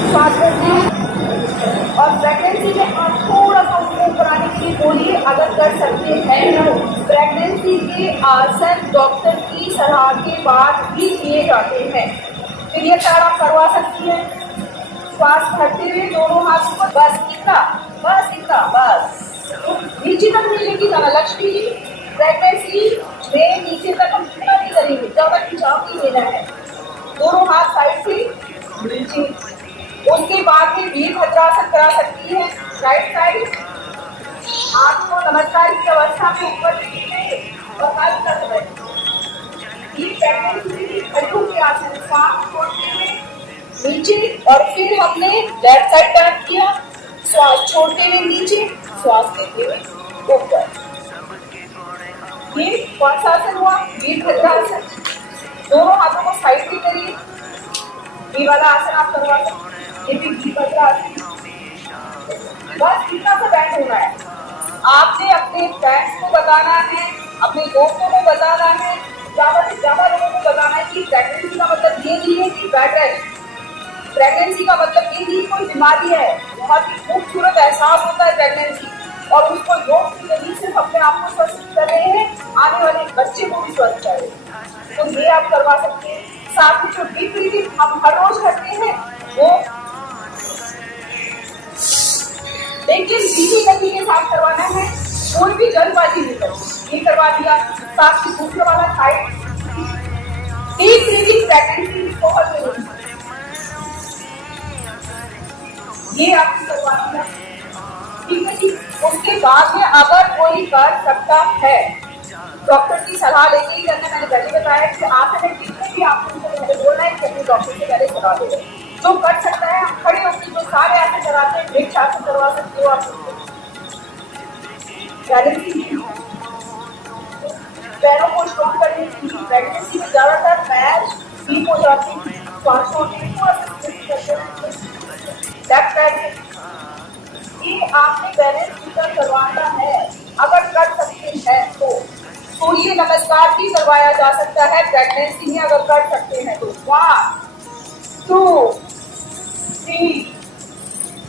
श्वास रखें और प्रेगनेंसी में आप थोड़ा सा ऊपर कराने के लिए बोलिए अगर कर सकते हैं तो। प्रेगनेंसी के आसन डॉक्टर की सलाह के बाद भी किए जाते हैं। फिर ये सारा आप करवा सकती हैं। श्वास भरते हुए दोनों हाथ ऊपर, बस इतना, बस इतना, बस नीचे तक नहीं लेके जाना। लक्ष्मी जी, प्रेगनेंसी में नीचे तक हम इतना नहीं करेंगे, ज्यादा खिंचाव नहीं लेना है। दोनों हाथ साइड से नीचे। उसके बाद में वीरभद्रासन करा सकती है। राइट साइड हाथ को नमस्कार की अवस्था में ऊपर और हाथ कर रहे हैं। खड़ू के आसन, सांस छोड़ते हुए नीचे और फिर हमने लेफ्ट साइड टर्न किया। श्वास छोड़ते हुए नीचे, श्वास लेते हुए ऊपर। ये कौन सा आसन हुआ? वीरभद्रासन। दोनों हाथों को साइड में करिए। ये वाला आसन आप करवा सकते हैं। ये भी वीरभद्रासन। बस इतना सा बैंड होना है। आपने अपने फ्रेंड्स को बताना है, अपने दोस्तों को बताना है, ज्यादा से ज्यादा लोगों को बताना है कि प्रेगनेंसी का मतलब ये नहीं है कि बेड रेस्ट। प्रेगनेंसी का मतलब ये नहीं कोई बीमारी है। बहुत ही खूबसूरत एहसास होता है प्रेगनेंसी, और उसको योग की वजह से अपने आप को स्वस्थ कर रहे हैं, आने वाले बच्चे को भी स्वस्थ कर रहे हैं। तो ये आप करवा सकते हैं। साथ ही जो डीप ब्रीथिंग हम हर रोज करते हैं वो लेकिन धीमी गति के साथ करवाना है। कोई भी जल्दबाजी नहीं करनी। ये करवा दिया। साथ ही दूसरे वाला साइड डीप ब्रीथिंग प्रेगनेंसी बहुत जरूरी है। ये आपकी करवानी है, ठीक है जी। उसके बाद में अगर कोई कर सकता है, डॉक्टर की सलाह लेके ही करना। मैंने पहले बताया कि आसन जितने भी आपको पहले बोलना है कि अपने डॉक्टर से पहले सलाह ले लें। जो कर सकता है हम खड़े होकर जो सारे आसन कराते हैं, वृक्ष आसन करवा सकते हो आप। पैरों को स्ट्रॉन्ग करने के लिए प्रेगनेंसी में ज्यादातर पैर वीक हो जाते हैं, श्वास छोड़ने में लेफ्ट पैर। ये आपने बैलेंस टीका करवाना है अगर कर सकते हैं तो। सूर्य नमस्कार भी करवाया जा सकता है प्रेगनेंसी में अगर कर सकते हैं तो। 1 2 3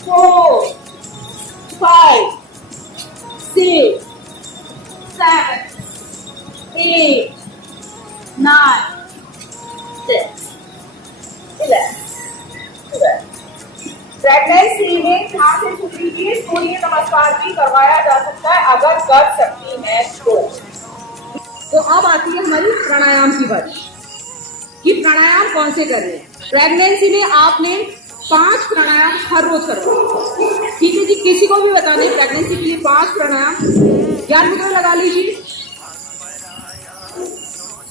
4 5 6 7 8 9 10 11 12। प्रेगनेंसी में ध्यान से सुन लीजिए, सूर्य नमस्कार भी करवाया जा सकता है अगर कर सकती हैं तो अब आती है हमारी प्राणायाम की बारी कि प्राणायाम कौन से कर रहे हैं। प्रेगनेंसी में आपने 5 प्राणायाम हर रोज करवाए, ठीक है जी। किसी को भी बताने प्रेगनेंसी के लिए 5 प्राणायाम। ज्ञान मुद्रा लगा लीजिए,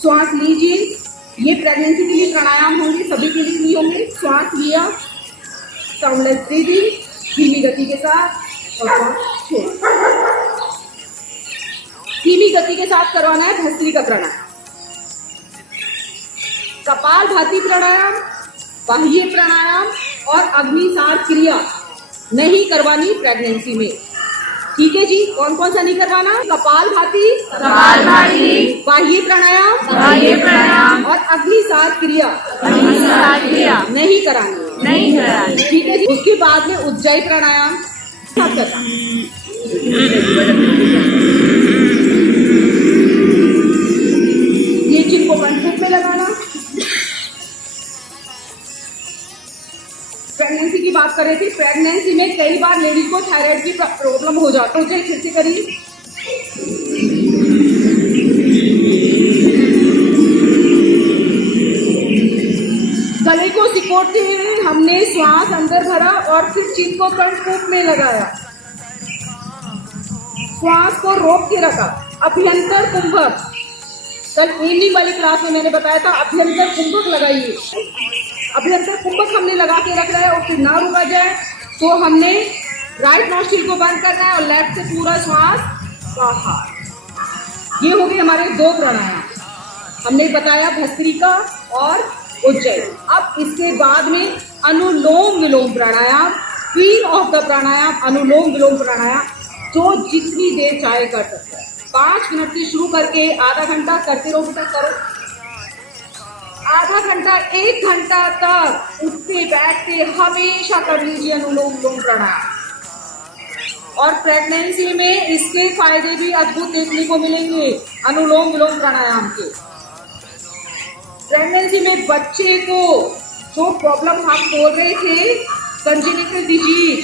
श्वास लीजिए। ये प्रेगनेंसी के लिए प्राणायाम होंगे, सभी के लिए नहीं होंगे। श्वास लिया, साउंडलेस ब्रीदिंग, धीमी गति के साथ और धीमी गति के साथ करवाना है भस्त्रिका प्राणायाम, कपालभाति प्राणायाम, बाह्य प्राणायाम और अग्निसार क्रिया नहीं करवानी प्रेगनेंसी में, ठीक है जी। कौन कौन सा नहीं करवाना? कपालभाति, बाह्य प्राणायाम और अग्निसार क्रिया नहीं करानी, ठीक है जी। उसके बाद में उज्जयी प्राणायाम सब करना। ये चिन को कंठस्थ में लगाना। प्रेगनेंसी की बात कर रहे थे। प्रेगनेंसी में कई बार लेडीज को थायराइड की प्रॉब्लम हो जाती है। उज्जयी फिर से करिए। गले को सिकोड़ते हुए हमने श्वास अंदर भरा और फिर चिन को कंठस्थ में लगाया। श्वास को रोक के रखा। अभ्यंतर कुंभक, कल इवनिंग वाली क्लास में मैंने बताया था, अभ्यंतर कुंभक लगाइए। अभ्यंतर कुंभक हमने लगा के रख रहा है और फिर ना रुका जाए तो हमने राइट नॉस्ट्रिल को बंद करना है और लेफ्ट से पूरा श्वास बाहर। ये हो गए हमारे 2 प्राणायाम। हमने बताया भस्त्रिका और उज्जयी। अब इसके बाद में अनुलोम विलोम प्राणायाम, क्वीन ऑफ द प्राणायाम, अनुलोम विलोम प्राणायाम, जो जितनी देर चाहे कर सकता है। 5 मिनट से शुरू करके आधा घंटा करते रहो, बेटा करो। आधा घंटा 1 घंटा तक उठते बैठते हमेशा कर लीजिए अनुलोम विलोम प्राणायाम। और प्रेगनेंसी में इसके फायदे भी अद्भुत देखने को मिलेंगे अनुलोम विलोम प्राणायाम के। प्रेगनेंसी में बच्चे को जो प्रॉब्लम हम बोल रहे थे कंजेनिटल डिजीज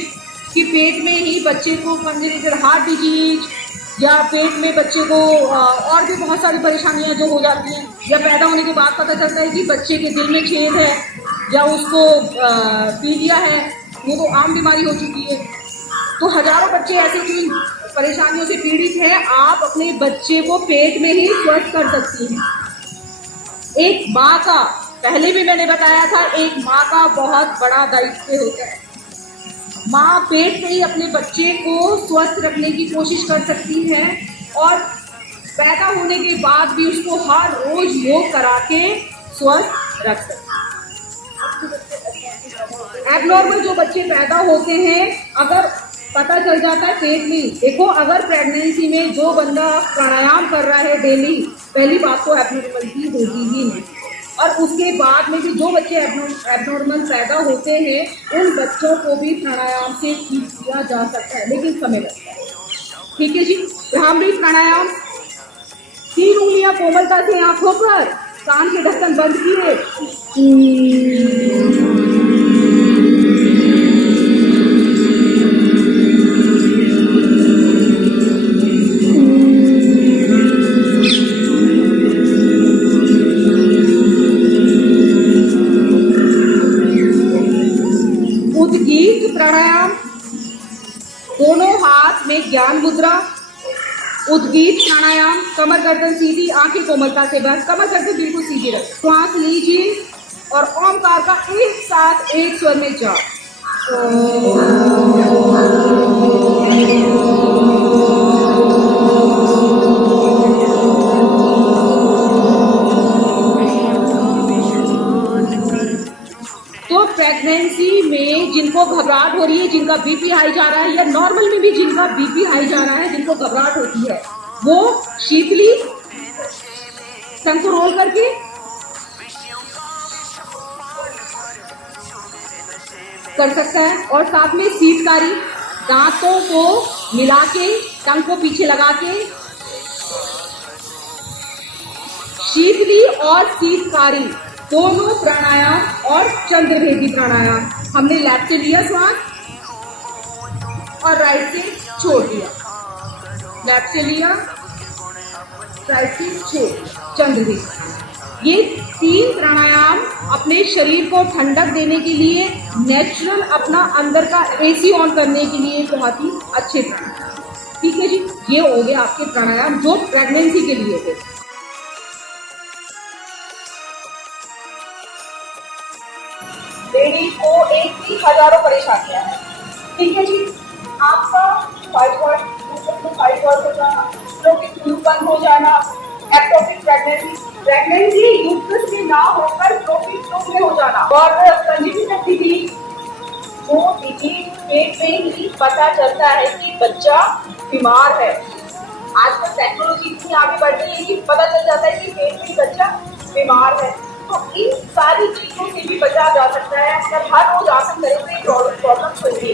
कि पेट में ही बच्चे को कंजेनिटल हार्ट डिजीज या पेट में बच्चे को और भी बहुत सारी परेशानियां जो हो जाती हैं, या पैदा होने के बाद पता चलता है कि बच्चे के दिल में छेद है या उसको पीलिया है, वो तो आम बीमारी हो चुकी है। तो हजारों बच्चे ऐसे जिन परेशानियों से पीड़ित हैं, आप अपने बच्चे को पेट में ही स्वस्थ कर सकती हैं। एक माँ का, पहले भी मैंने बताया था, एक माँ का बहुत बड़ा दायित्व होता है। माँ पेट में ही अपने बच्चे को स्वस्थ रखने की कोशिश कर सकती है और पैदा होने के बाद भी उसको हर रोज योग करा के स्वस्थ रख सकती है। एबनॉर्मल जो बच्चे पैदा होते हैं, अगर पता चल जाता है पेट में, देखो अगर प्रेगनेंसी में जो बंदा प्राणायाम कर रहा है डेली, पहली बात तो एबनॉर्मलिटी होगी ही नहीं। और उसके बाद में भी जो बच्चे एबनॉर्मल पैदा होते हैं, उन बच्चों को भी प्राणायाम से ठीक किया जा सकता है, लेकिन समय लगता है। ठीक है जी, भ्रामरी प्राणायाम। 3 उंगलियां कोमलता से आंखों पर, कान के ढक्कन बंद किए, प्राणायाम। दोनों हाथ में ज्ञान मुद्रा। उद्गीत प्राणायाम। कमर गर्दन सीधी, आंखें कोमलता से बंद, कमर गर्दन बिल्कुल सीधी रखें। श्वास लीजिए और ओमकार का एक साथ एक स्वर में जाप। प्रेगनेंसी में जिनको घबराहट हो रही है, जिनका बीपी हाई जा रहा है, या नॉर्मल में भी जिनका बीपी हाई जा रहा है, जिनको घबराहट होती है, वो शीतली टंग को रोल करके कर सकता है। और साथ में शीतकारी, दांतों को मिला के टंग को पीछे लगा के शीतली और शीतकारी दोनों प्राणायाम और चंद्रभेदी प्राणायाम। हमने लेफ्ट से लिया श्वास और राइट से छोड़ दिया, लेफ्ट से लिया, राइट से छोड़ दिया, चंद्रभेदी। ये 3 प्राणायाम अपने शरीर को ठंडक देने के लिए, नेचुरल अपना अंदर का एसी ऑन करने के लिए बहुत ही अच्छे प्राणायाम। ठीक है जी, ये हो गया आपके प्राणायाम जो प्रेगनेंसी के लिए थे। लेडीज को एक ही हजारों परेशानियां हैं। ठीक है जी, आपका फाइब्रॉइड हो जाना, ट्यूब बंद हो जाना, एक्टोपिक प्रेगनेंसी यूट्रस में ना होकर ट्यूब में हो जाना, और कंजेनिटल डिजीज, वो डिजीज पेट में ही पता चलता है कि बच्चा बीमार है। आजकल टेक्नोलॉजी इतनी आगे बढ़ गई है कि पता चल जाता है कि पेट में ही बच्चा बीमार है। तो इन सारी चीजों से भी बचा जा सकता है अगर हर रोज आसन करें तो प्रॉब्लम होगी।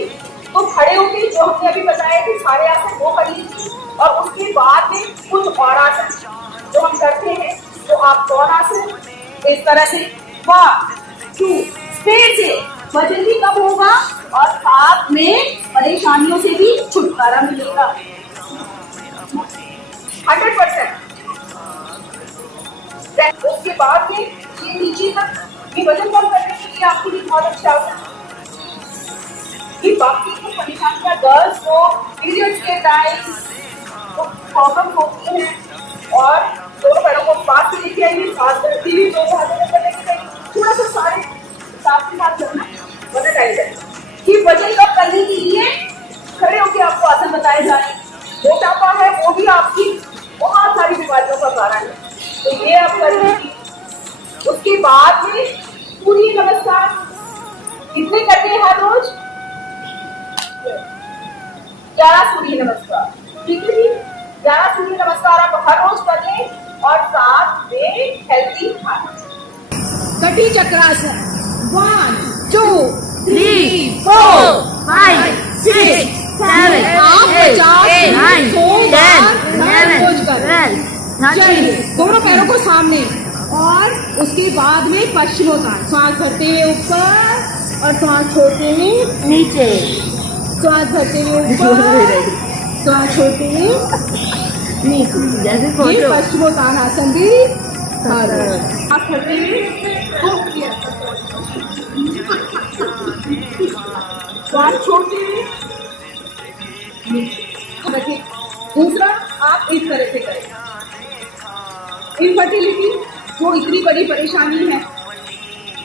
तो खड़े होकर जो हमने अभी बताया कि सारे आसन वो कर लीजिए, और उसके बाद में कुछ और आसन जो हम करते हैं, तो आप कौन आसन इस तरह से 1 2 स्टेज से वजन भी कम होगा और साथ में परेशानियों से भी छुटकारा मिलेगा 100%। उसके बाद में ये नीचे तक ये वजन कम करने के लिए आपके लिए बहुत अच्छा होता है कि बाकी को परेशानियां गर्ल्स को पीरियड्स के टाइम तो प्रॉब्लम होती है, और दोनों पैरों को पास से लेके आइए, साथ करती हुई 2 हाथों में करने, थोड़ा सा सारे साथ के साथ करना, वजन आएगा कि वजन कम करने के लिए खड़े होकर आपको आसन बताए जाए। मोटापा है वो भी आपकी बहुत सारी बीमारियों का कारण है, तो ये आप कर लीजिए। उसके बाद में सूर्य नमस्कार कितने करते हैं हर रोज? 11 सूर्य नमस्कार। ठीक है जी, 11 सूर्य नमस्कार आप हर रोज कर लें और साथ में हेल्दी खाना। घटी चक्रासन 1 2 3, 4, 5, 6, 7, आप 50 8, 9, 10, 11, 12, चलिए 13. दोनों पैरों को सामने और उसके बाद में पश्चिमोत्तान, श्वास भरते हुए ऊपर और श्वास छोड़ते हुए नीचे. श्वास भरते हुए ऊपर, श्वास छोड़ते हुए नीचे। जैसे ये फोटो. पश्चिमोत्तान आसन भी श्वास भरते हुए श्वास छोड़ते हुए नीचे। दूसरा आप इस तरह से करें। इनफर्टिलिटी जो इतनी बड़ी परेशानी है,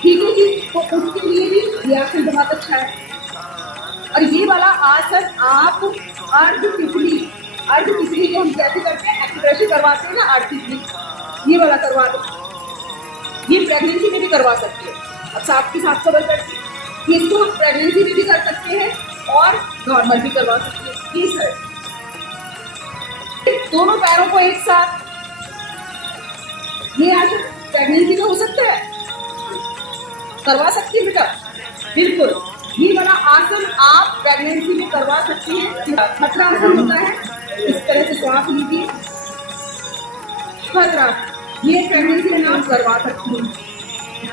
ठीक है जी, तो उसके लिए भी ये आसन बहुत अच्छा है। और ये वाला आसन आप अर्ध तितली को हम कैसे करते हैं, एक्यूप्रेशर करवाते हैं ना, अर्ध तितली, ये वाला करवा दो। ये प्रेगनेंसी में भी करवा सकते हैं। अब साथ के साथ कवर करते हैं, इसको प्रेगनेंसी में भी कर सकते हैं और नॉर्मल भी करवा सकते हैं। ये सर दोनों पैरों को एक साथ, ये आसन प्रेगनेंसी में हो सकता है, करवा सकती है बेटा, बिल्कुल। ये वाला आसन आप प्रेगनेंसी में करवा सकते हैं। खतरा आसन होता है, इस तरह से श्वास लीजिए, खतरा, ये प्रेगनेंसी में आप करवा सकती हैं,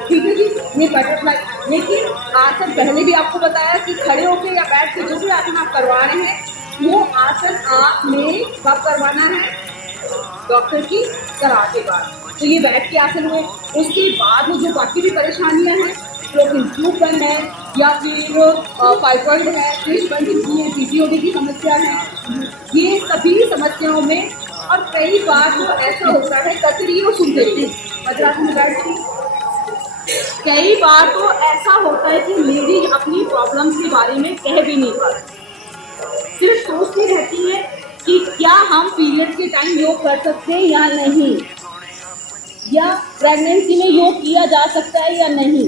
ठीक है जी। ये बटरफ्लाई, लेकिन आसन पहले भी आपको बताया कि खड़े होकर या बैठ के जो भी आसन आप करवा रहे हैं, वो आसन आपने कब करवाना है, डॉक्टर की सलाह के बाद। तो ये बैठ के आसन हुए। उसके बाद में जो बाकी भी परेशानियां हैं, प्रोटीन ट्यूबन है या फिर फाइब्रॉइड है, पीसीओडी की समस्या है, ये सभी समस्याओं में। और कई बार तो ऐसा होता है, कतरी और सुनते वज्रासन में बैठ के, कई बार तो ऐसा होता है कि लेडीज अपनी प्रॉब्लम्स के बारे में कह भी नहीं पाती, सिर्फ सोचती रहती है कि क्या हम पीरियड्स के टाइम योग कर सकते हैं या नहीं, या प्रेगनेंसी में योग किया जा सकता है या नहीं,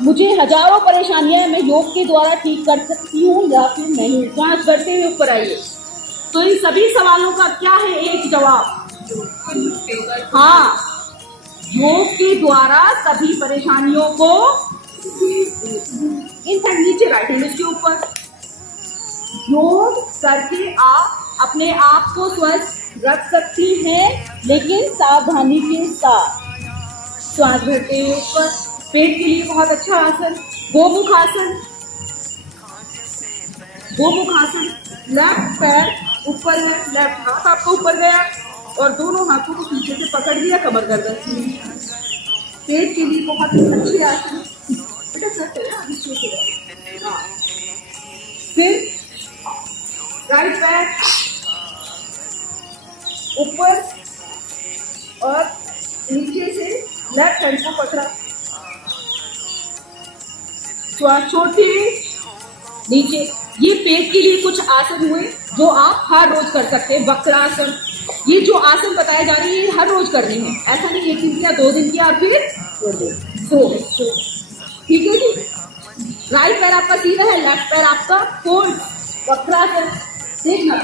मुझे हजारों परेशानियां मैं योग के द्वारा ठीक कर सकती हूँ या फिर नहीं। श्वास भरते हुए ऊपर आइए। तो इन सभी सवालों का क्या है एक जवाब, हाँ, योग के द्वारा सभी परेशानियों को इन नीचे राइट हैंड के ऊपर योग करके आप अपने आप को स्वस्थ रख सकती हैं, लेकिन सावधानी के साथ। श्वास भरते हुए ऊपर, पेट के लिए बहुत अच्छा आसन गोमुख आसन। गोमुख आसन, लेफ्ट पैर ऊपर है, लेफ्ट हाथ आपका ऊपर गया और दोनों हाथों को पीछे से पकड़ लिया, कमर गर्दन से। पेट के लिए बहुत अच्छे आसन, फिर राइट पैर ऊपर और नीचे से लेफ्ट हैंड को पकड़ा, श्वास छोड़ते हुए नीचे। ये पेट के लिए कुछ आसन हुए जो आप हर रोज कर सकते हैं। वक्रासन, ये जो आसन बताए जा रहे हैं ये हर रोज करनी है, ऐसा नहीं एक दिन किया 2 दिन किया फिर सो, ठीक है जी। राइट पैर आपका सीधा है, लेफ्ट पैर आपका फोल्ड, वक्रासन। देखना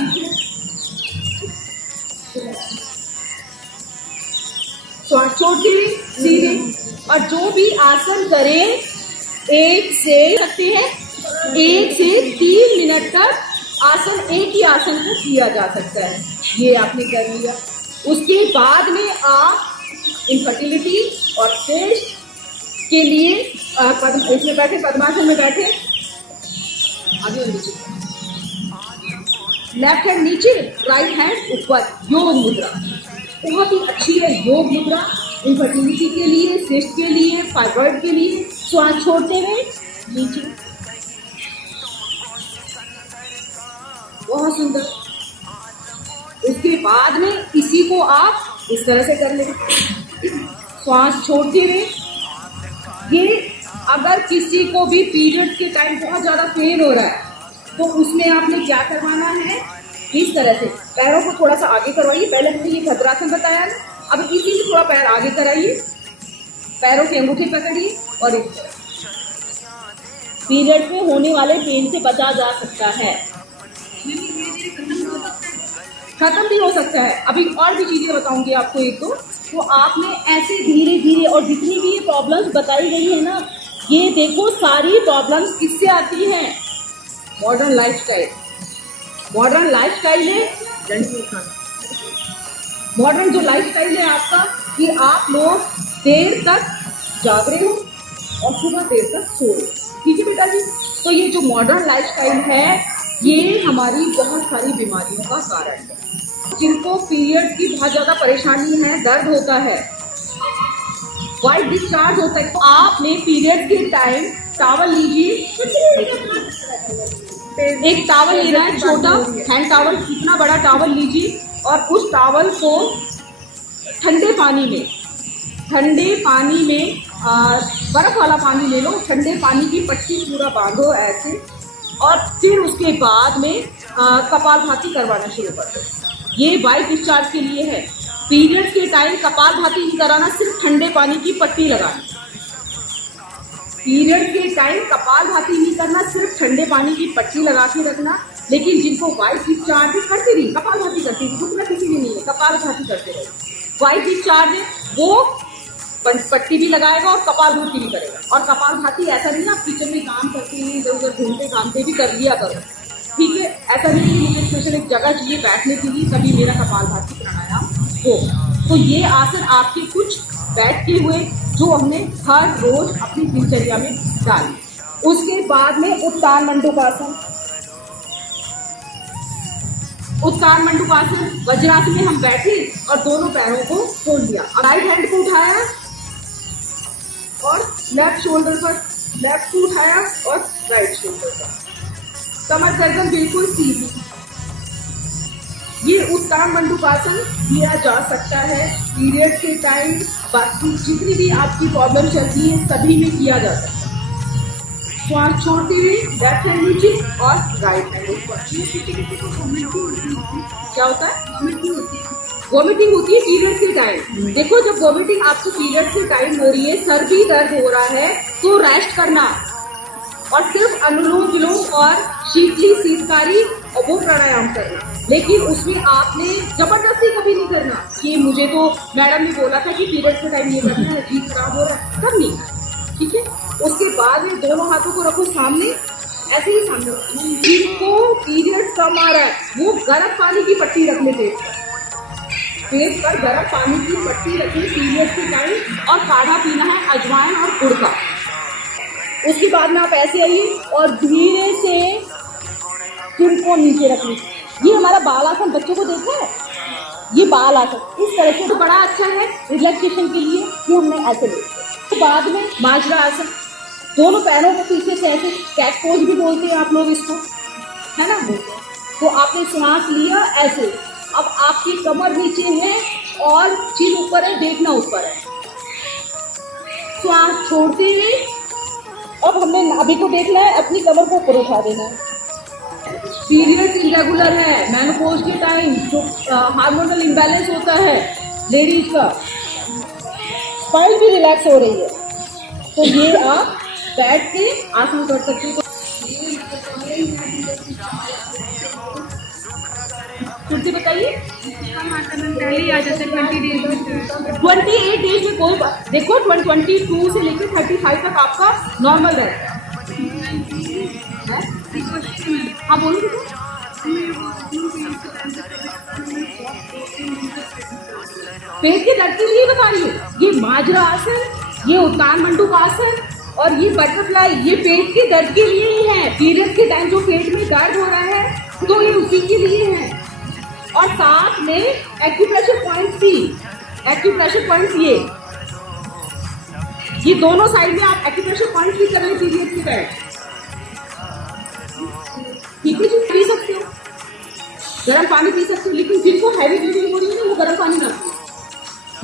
श्वास छोड़ते हुए सीधे, और जो भी आसन करें 1 से 3 मिनट तक आसन, एक ही आसन को किया जा सकता है। ये आपने कर लिया। उसके बाद में आप इनफर्टिलिटी और सिस्ट के लिए इसमें बैठे, पद्मासन में बैठे, आगे नीचे, लेफ्ट हैंड नीचे, राइट हैंड ऊपर, योग मुद्रा बहुत ही अच्छी है। योग मुद्रा इनफर्टिलिटी के लिए, सिस्ट के लिए, फाइब्रॉइड के लिए। श्वास छोड़ते हुए नीचे, बहुत सुंदर। उसके बाद में इसी को आप इस तरह से कर लें, श्वास छोड़ते हुए। ये अगर किसी को भी पीरियड्स के टाइम बहुत ज्यादा पेन हो रहा है तो उसमें आपने क्या करवाना है, इस तरह से पैरों को थोड़ा सा आगे करवाइए। पहले हमने ये भद्रासन बताया ना, अब इसी से थोड़ा पैर आगे कराइए, पैरों के अंगूठे पकड़िए और इस तरह। पीरियड में होने वाले पेन से बचा जा सकता है, खत्म भी हो सकता है। अभी और भी चीजें बताऊंगी आपको एक दो, तो आपने ऐसे धीरे धीरे, और जितनी भी ये प्रॉब्लम्स बताई गई है ना, ये देखो सारी प्रॉब्लम्स किससे आती हैं? Modern lifestyle. मॉडर्न लाइफस्टाइल है, मॉडर्न जो लाइफस्टाइल है आपका, कि आप लोग देर तक जाग रहे हो और सुबह देर तक सो रहे हो। ठीक है बेटा जी? तो ये जो मॉडर्न लाइफस्टाइल है, ये हमारी बहुत सारी बीमारियों का कारण है। जिनको पीरियड की बहुत ज्यादा परेशानी है, दर्द होता है, वाइट डिस्चार्ज होता है, तो आपने पीरियड के टाइम टॉवल लीजिए, एक टॉवल लेना है छोटा हैंड टॉवल, कितना बड़ा टॉवल लीजिए, और उस टॉवल को ठंडे पानी में बर्फ वाला पानी ले लो, ठंडे पानी की पट्टी पूरा बांधो ऐसे, और फिर उसके बाद में कपालभाति करवाना शुरू कर दो। ये वाइट डिस्चार्ज के लिए है। पीरियड्स के टाइम कपालभाति नहीं कराना, सिर्फ ठंडे पानी की पट्टी लगाना। पीरियड के टाइम कपालभाति नहीं करना, सिर्फ ठंडे पानी की पट्टी लगा के रखना। लेकिन जिनको वाइट डिस्चार्ज करते रही, कपालभाति करती थी, दुखना किसी भी नहीं है, कपालभाति करते रहे। वाइट डिस्चार्ज है वो पट्टी भी लगाएगा और कपालभाति भी करेगा। और कपालभाति ऐसा नहीं ना, आप किचन में काम करते हैं, इधर उधर घूमते घामते भी कर लिया करो, ठीक है? ऐसा नहीं कि मुझे स्पेशल एक जगह चाहिए बैठने के लिए तभी मेरा कपालभाति प्राणायाम हो। तो ये आसन आपके कुछ बैठ के हुए जो हमने हर रोज अपनी दिनचर्या में डाली। उसके बाद में उत्तान मंडूकासन। उत्तान मंडूकासन, वज्रासन में हम बैठे और दोनों पैरों को खोल दिया, राइट हैंड को उठाया और लेफ्ट शोल्डर पर, लेफ्ट को उठाया और राइट शोल्डर पर, कमर गर्दन बिल्कुल सीधी। ये उत्तान मंडूकासन किया जा सकता है पीरियड के टाइम, बाकी जितनी भी आपकी प्रॉब्लम चलती है सभी में किया जा सकता है। श्वास छोड़ते हुए लेफ्ट हैंड नीचे और राइट हैंड ऊपर। क्या होता है? वॉमिटिंग होती है पीरियड के टाइम। देखो, जब वॉमिटिंग आपको पीरियड के टाइम हो रही है, सर भी दर्द हो रहा है, तो रेस्ट करना और सिर्फ अनुलोम विलोम और शीतली शीतकारी और वो प्राणायाम करना। लेकिन उसमें आपने जबरदस्ती कभी नहीं करना कि मुझे तो मैडम ने बोला था कि पीरियड के टाइम ये करना है, जी खराब हो रहा है, तब नहीं, ठीक है? उसके बाद में दोनों हाथों को रखो सामने, ऐसे ही सामने। जिनको पीरियड कम आ रहा है वो गर्म पानी की पट्टी रख लेते, पेट पर गर्म पानी की पट्टी रखिए पीरियड के टाइम, और काढ़ा पीना है अजवाइन और गुड़ का। उसके बाद में आप ऐसे आइए और धीरे से सिर को नीचे रखिए। ये हमारा बाल आसन, बच्चों को देखा है, ये बाल आसन इस तरह से तो बड़ा अच्छा है रिलैक्सेशन के लिए, ये हमने ऐसे लिया। बाद में माजरा आसन, दोनों पैरों को पीछे से ऐसे, कैट पोज भी बोलते हैं आप लोग इसको, है ना? तो आपने सांस लिया ऐसे, अब आपकी कमर नीचे है और चीन ऊपर है, देखना ऊपर है। सांस छोड़ते हुए अब हमने नाभि को देखना है, अपनी कमर को ऊपर उठा देना है। पीरियड इरेगुलर है, मेनोपॉज के टाइम जो हार्मोनल इम्बैलेंस होता है लेडीज का, स्पाइन भी रिलैक्स हो रही है, तो ये आप बैठ के आसन कर सकते हो। फिर से बताइए। 28 डेज में कोई बात देखो, 22 से लेकर 35 तक आपका नॉर्मल रहता है। हाँ बोलो बेटा। पेट के दर्द के लिए बता रही हूँ। ये माजरा आसन, ये उत्तान मंडूकासन और ये बटरफ्लाई, ये पेट के दर्द के लिए ही है। पीरियड के टाइम जो पेट में दर्द हो रहा है तो ये उसी के लिए है। और साथ में एक्यूप्रेशर पॉइंट्स भी, एक्यूप्रेशर पॉइंट्स ये दोनों साइड में आप एक्यूप्रेशर पॉइंट्स भी कर ले पीरियड के टाइम। ठीक है जी, पी सकते हो, गर्म पानी पी सकते हो, लेकिन जिनको हैवी ब्लीडिंग हो रही है ना वो गर्म पानी ना पिए,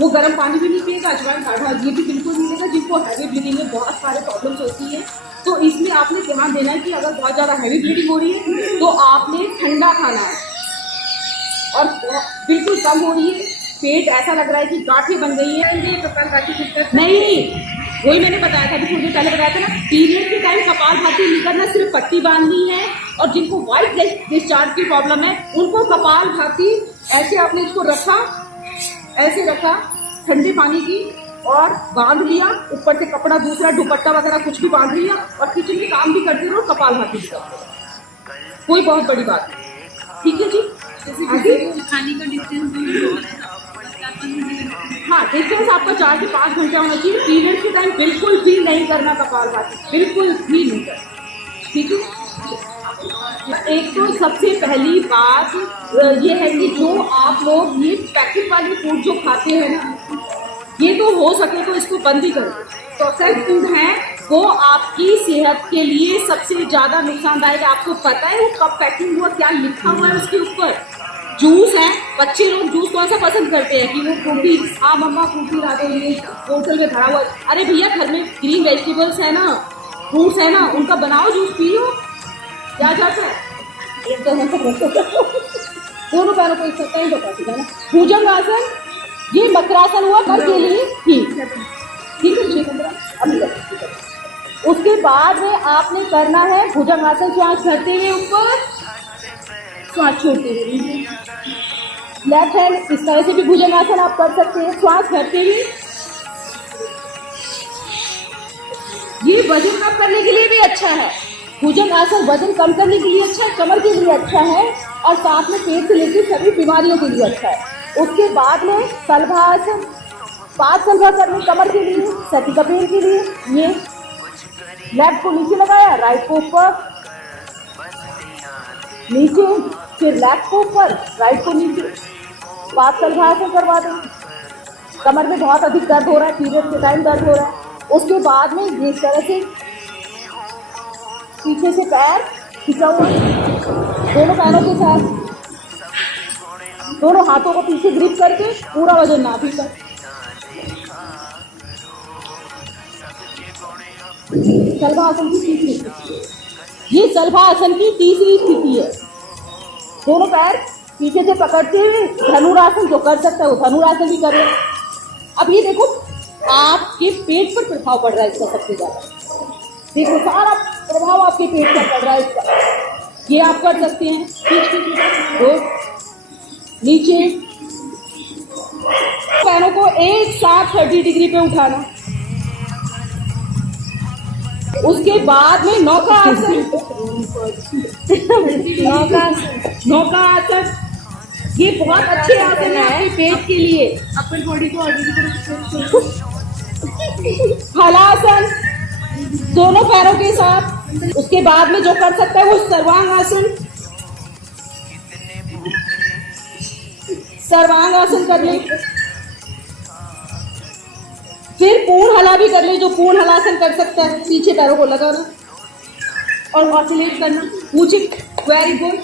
वो गर्म पानी भी नहीं पिएगा, अजवाइन काढ़ा ये भी बिल्कुल नहीं लेगा। जिनको हैवी ब्लीडिंग में बहुत सारे प्रॉब्लम्स होती है तो इसमें आपने ध्यान देना है कि अगर बहुत ज़्यादा हैवी ब्लीडिंग हो रही है तो आपने ठंडा खाना है। और बिल्कुल कम हो रही है, पेट ऐसा लग रहा है कि गांठें बन गई है, नहीं, वही मैंने बताया था अभी थोड़ी देर पहले बताया था ना, पीरियड के टाइम कपालभाति नहीं करना, सिर्फ पट्टी बांधनी है। और जिनको व्हाइट डिस्चार्ज की प्रॉब्लम है उनको कपालभाति ऐसे आपने इसको रखा, ऐसे रखा, ठंडे पानी की और बांध लिया, ऊपर से कपड़ा दूसरा दुपट्टा वगैरह कुछ भी बांध लिया और किचन में काम भी करते रहो, कपालभाति भी करते रहो, कोई बहुत बड़ी बात नहीं। ठीक है जी। आगे खाने का डिस्टेंस हाँ, डिस्टेंस आपका 4 से 5 घंटे होना चाहिए। पीरियड के टाइम बिल्कुल भी नहीं करना कपालभाति, बिल्कुल भी नहीं करना। ठीक है। एक तो सबसे पहली बात ये है कि जो आप लोग ये पैकेट वाले फूड जो खाते हैं ना, ये तो हो सके तो इसको बंद ही करें। प्रोसेस्ड फूड है वो आपकी सेहत के लिए सबसे ज्यादा नुकसानदायक है। आपको पता है वो कब पैकिंग हुआ, क्या लिखा हुआ है उसके ऊपर। जूस है, बच्चे लोग जूस कौन सा पसंद करते हैं कि वो फ्रूटी, हाँ मम्मा फ्रूटी ला दो, ये बोतल में भरा हुआ। अरे भैया घर में ग्रीन वेजिटेबल्स है ना, फ्रूट्स है ना, उनका बनाओ जूस पियो। क्या जाता है दोनों पैरों को एक साथ नहीं बता सकता ना। भुजंग आसन, ये मकरासन हुआ घर के लिए, ठीक है 6-15 अभी तक। उसके बाद में आपने करना है भुजंग आसन, श्वास भरते हुए ऊपर, श्वास छोड़ते हुए। लेफ्ट हैंड इस तरह से भी भुजंग आसन आप कर सकते हैं, श्वास भरते हुए। ये वजन कम करने के लिए भी अच्छा है। भुजंग आसन वजन कम करने के लिए अच्छा है, कमर के लिए अच्छा है और साथ में पेट से लेकर सभी बीमारियों के लिए अच्छा है। उसके बाद में सलभासन, 5 सलभा करने कमर के लिए, सती पेन के लिए। ये लेफ्ट को नीचे लगाया, राइट को ऊपर नीचे, फिर लेफ्ट को ऊपर, राइट को नीचे। 5 सलभासन करवा दें। कमर में बहुत अधिक दर्द हो रहा है, पीरियड के टाइम दर्द हो रहा है। उसके बाद में ये इस तरह से पीछे से पैर खींचा हुआ, दोनों पैरों के साथ, दोनों हाथों को पीछे ग्रिप करके पूरा वजन नाभि पर। सलभासन की तीसरी स्थिति, ये सलभासन की तीसरी स्थिति है। दोनों पैर पीछे से पकड़ते हुए धनुरासन जो कर सकता है वो धनुरासन भी करे। अब ये देखो आपके पेट पर प्रभाव पड़ रहा है इसका सबसे ज्यादा। देखो सारा प्रभाव आपके पेट पर पड़ रहा है इसका। ये आप कर सकते हैं, नीचे पैरों को एक साथ 30 डिग्री पे उठाना। उसके बाद में नौका आसन, नौका आसन ये बहुत अच्छे आसन है आपके पेट के लिए, अपनी बॉडी को आगे की तरफ। हलासन दोनों पैरों के साथ। उसके बाद में जो कर सकता है वो सर्वांग आसन, सर्वांग आसन कर ले। फिर पूर्ण हला भी कर ले, जो पूर्ण हलासन कर सकता है, पीछे पैरों को लगाना और ऑसिलेट करना, ऊंचे, वेरी गुड।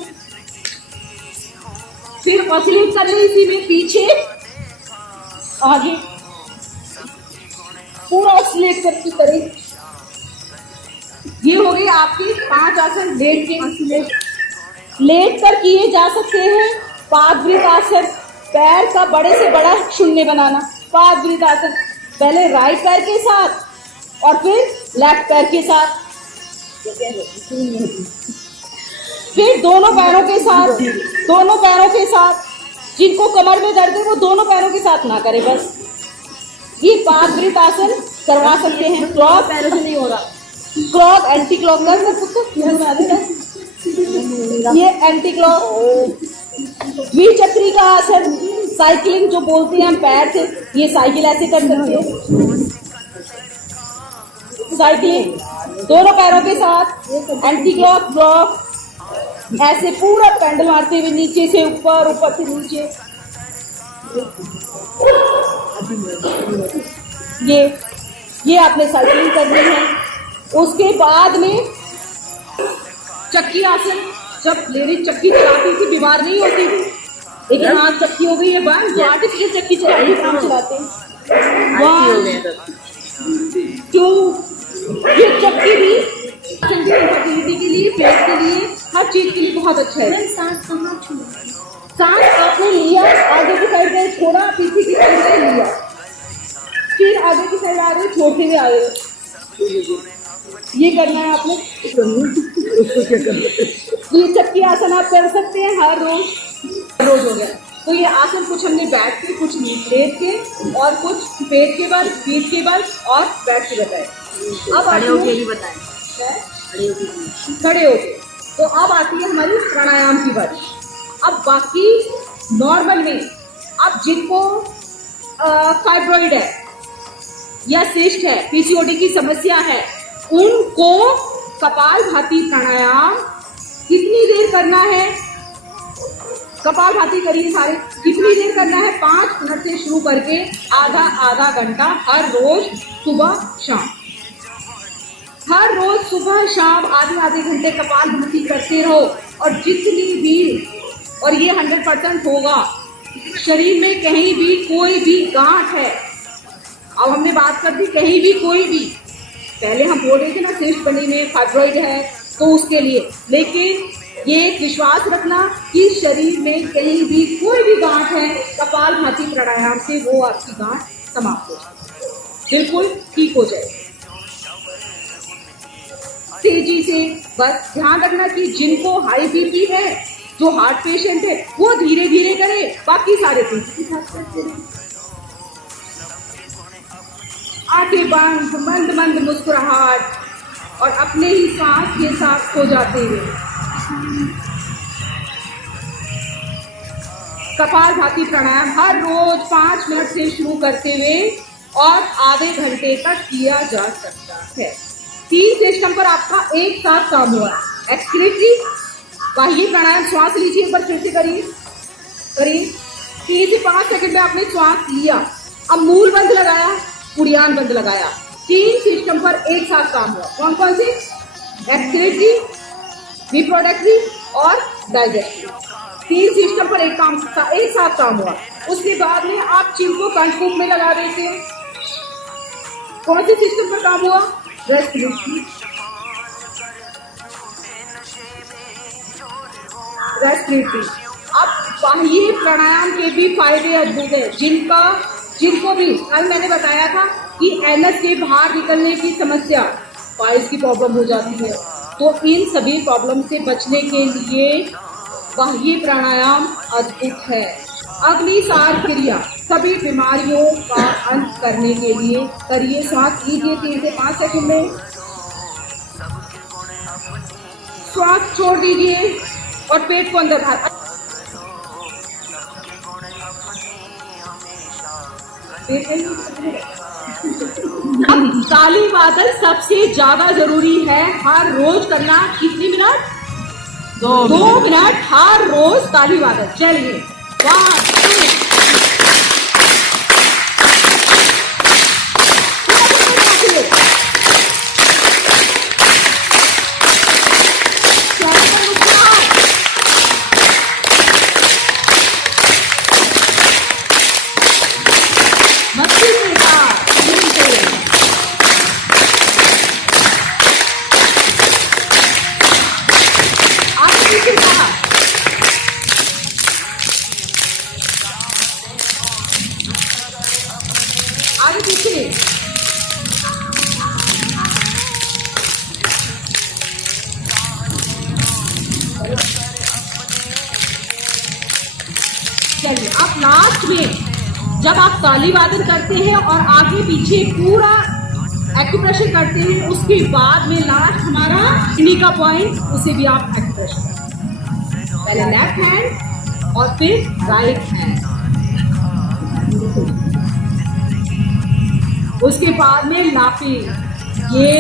फिर ऑसिलेट कर ले इसी में, पीछे आगे, पूरा ऑसिलेट करती करें। ये हो गई आपकी 5 आसन लेट के। लेट कर किए जा सकते हैं पादवृत आसन, पैर का बड़े से बड़ा शून्य बनाना। पादवृत आसन पहले राइट पैर के साथ और फिर लेफ्ट पैर के साथ, फिर दोनों पैरों के साथ, दोनों पैरों के साथ। जिनको कमर में दर्द है वो दोनों पैरों के साथ ना करें बस। ये पादवृत आसन करवा सकते हैं। क्लॉक पैरों से नहीं हो रहा, क्लॉक एंटी क्लॉक कर ये एंटी क्लॉक। द्विचक्री का आसन, साइकिलिंग जो बोलते हैं हम पैर से, ये साइकिल ऐसे कर सकते हैं। साइकिलिंग दोनों पैरों के साथ, एंटी क्लॉक, ब्लॉक, ऐसे पूरा पेंडल मारते हुए नीचे से ऊपर, ऊपर से नीचे। ये आपने साइकिलिंग करनी है। उसके बाद में चक्की आसन, जब लेडीज चक्की चलाती थी बीमार नहीं होती थी, लेकिन आज चक्की हो गई है बंद, जो आर्टिफिशियल चक्की चलाते हैं, काम चलाते हैं। 1 2 ये चक्की भी फर्टिलिटी के लिए, पेट के लिए, हर चीज के लिए बहुत अच्छा है। सांस आपने लिया, आगे की साइड में छोड़ा, पीछे की साइड में लिया, फिर आगे की साइड आ रहे, छोड़ते हुए आ रहे। ये करना है आपने। उसको क्या करना है? ये चक्की आसन आप कर सकते हैं हर रोज, रोज हो गया। तो ये आसन कुछ हमने बैठ के, कुछ लेट के और कुछ पेट के बल, पीठ के बल और बैठ के बताए। अब खड़े होके ही बताएं। खड़े होके। तो अब आती है हमारी प्राणायाम की बारी। अब बाकी नॉर्मल में अब जिनको फाइब्रॉइड है या सिस्ट है, पीसीओडी की समस्या है, उनको कपालभाति प्राणायाम कितनी देर करना है? कपालभाति करिए सारे। कितनी देर करना है? 5 मिनट से शुरू करके आधा घंटा हर रोज सुबह शाम। हर रोज सुबह शाम आधे घंटे कपालभाति करते रहो। और जितनी भी, और ये 100% होगा, शरीर में कहीं भी कोई भी गांठ है, अब हमने बात कर दी कहीं भी कोई भी, पहले हम बोल रहे थे ना सिस्ट बनी में फाइब्रॉइड है तो उसके लिए, लेकिन ये विश्वास रखना कि शरीर में कहीं भी कोई भी गांठ है, कपालभाति प्राणायाम से वो आपकी गांठ समाप्त हो जाए, बिल्कुल ठीक हो जाए तेजी से। बस ध्यान रखना कि जिनको हाई बीपी है, जो हार्ट पेशेंट है, वो धीरे धीरे करे, बाकी सारे आंखें बंद, मंद मंद मुस्कुराहट और अपने ही सांस के साथ खो जाते हुए कपालभाति प्राणायाम हर रोज 5 मिनट से शुरू करते हुए और आधे घंटे तक किया जा सकता है। 3 सिस्टम पर आपका एक साथ काम हुआ है। एक्सक्रीटरी बाह्य प्राणायाम, श्वास लीजिए, एक बार फिर से करिए 3 से 5 सेकंड में आपने श्वास लिया, अब मूल बंद लगाया, उड़ियान बंद लगाया। 3 सिस्टम पर एक साथ काम हुआ। कौन कौन से? एक्सक्रीटरी, रिप्रोडक्टरी और डाइजेस्टिव। 3 सिस्टम पर एक साथ काम हुआ। उसके बाद में आप चिंको कंठकूप में लगा देते हैं। कौन से सिस्टम पर काम हुआ? रेस्पिरेटरी, अब बाह्य प्राणायाम के भी फायदे अद्भुत है। जिनको भी कल मैंने बताया था कि एनएस के बाहर निकलने की समस्या, पाइल्स की प्रॉब्लम हो जाती है, तो इन सभी प्रॉब्लम से बचने के लिए बाह्य प्राणायाम अद्भुत है। अग्निसार क्रिया सभी बीमारियों का अंत करने के लिए करिए। श्वास लीजिए 3 से 5 सेकंड में, श्वास छोड़ दीजिए और पेट को अंदर बाहर। अब ताली वादन सबसे ज्यादा जरूरी है, हर रोज करना। कितनी मिनट? 2 मिनट हर रोज ताली वादन। चलिए 1 2 आगे पीछे। चलिए अब लास्ट में जब आप ताली वादन करते हैं और आगे पीछे पूरा एक्यूप्रेशर करते हैं, उसके बाद में लास्ट हमारा किडनी का पॉइंट, उसे भी आप एक्यूप्रेशर करते हैं। पहले लेफ्ट हैंड और फिर राइट हैंड, उसके बाद में लाफिंग, ये